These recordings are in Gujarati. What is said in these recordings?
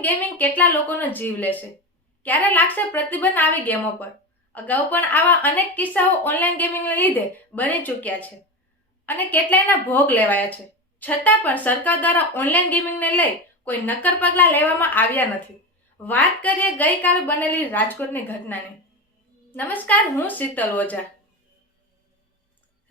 ઓનલાઈન ગેમિંગ કેટલા લોકોનો જીવ લેશે? ક્યારે લાગશે પ્રતિબંધ આવી ગેમો પર? અગાઉ પણ આવા અનેક કિસ્સાઓ ઓનલાઈન ગેમિંગને લીધે બની ચૂક્યા છે અને કેટલાયના ભોગ લેવાયા છે. છતાં પણ સરકાર દ્વારા ઓનલાઈન ગેમિંગને લઈ કોઈ નક્કર પગલાં લેવામાં આવ્યા નથી. વાત કરીએ ગઈકાલે બનેલી રાજકોટની ઘટનાની. નમસ્કાર, હું શીતલ ઓઝા.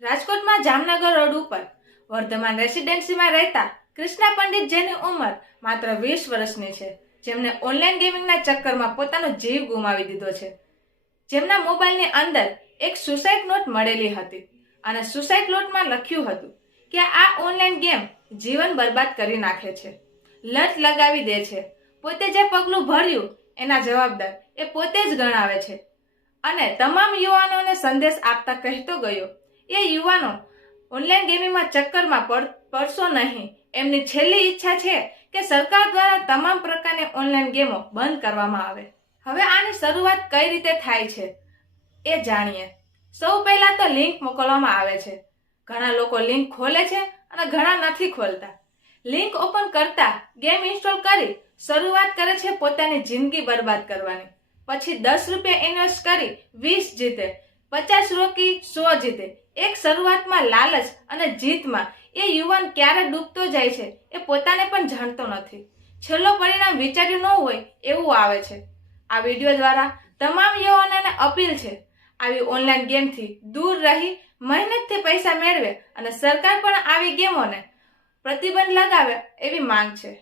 રાજકોટમાં જામનગર રોડ ઉપર વર્ધમાન રેસિડેન્સીમાં રહેતા કૃષ્ણા પંડિત, જેની ઉંમર માત્ર 20 વર્ષની છે, જેમને ઓનલાઈન ગેમિંગના ચક્કરમાં પોતાનો જીવ ગુમાવી દીધો છે. જેમના મોબાઈલની અંદર એક સુસાઇડ નોટ મળેલી હતી અને સુસાઇડ નોટમાં લખ્યું હતું કે આ ઓનલાઈન ગેમ જીવન બરબાદ કરી નાખે છે, લત લગાવી દે છે. પોતે જે પગલું ભર્યું એના જવાબદાર એ પોતે જ ગણાવે છે અને તમામ યુવાનોને સંદેશ આપતા કહેતો ગયો, એ યુવાનો ઓનલાઈન ગેમિંગમાં ચક્કરમાં પડશો નહીં. એમની છેલ્લી ઈચ્છા છે કે સરકાર દ્વારા તમામ પ્રકારની ઓનલાઈન ગેમો બંધ કરવામાં આવે. હવે આની શરૂઆત કઈ રીતે થાય છે એ જાણીએ. સૌ પહેલા તો લિંક મોકલવામાં આવે છે. ઘણા લોકો લિંક ખોલે છે અને ઘણા નથી ખોલતા. લિંક ઓપન કરતા ગેમ ઇન્સ્ટોલ કરી શરૂઆત કરે છે પોતાની જિંદગી બરબાદ કરવાની. પછી 10 રૂપિયા ઇન્વેસ્ટ કરી 20 જીતે, 50 રોકી 100 જીતે. એક શરૂઆતમાં લાલચ અને જીતમાં એ યુવાન ક્યારે ડૂબતો જાય છે એ પોતાને પણ જાણતો નથી. છેલ્લો પરિણામ વિચાર્યું ન હોય એવું આવે છે. આ વિડીયો દ્વારા તમામ યુવાનોને અપીલ છે, આવી ઓનલાઈન ગેમથી દૂર રહી મહેનતથી પૈસા મેળવે અને સરકાર પણ આવી ગેમોને પ્રતિબંધ લગાવે એવી માંગ છે.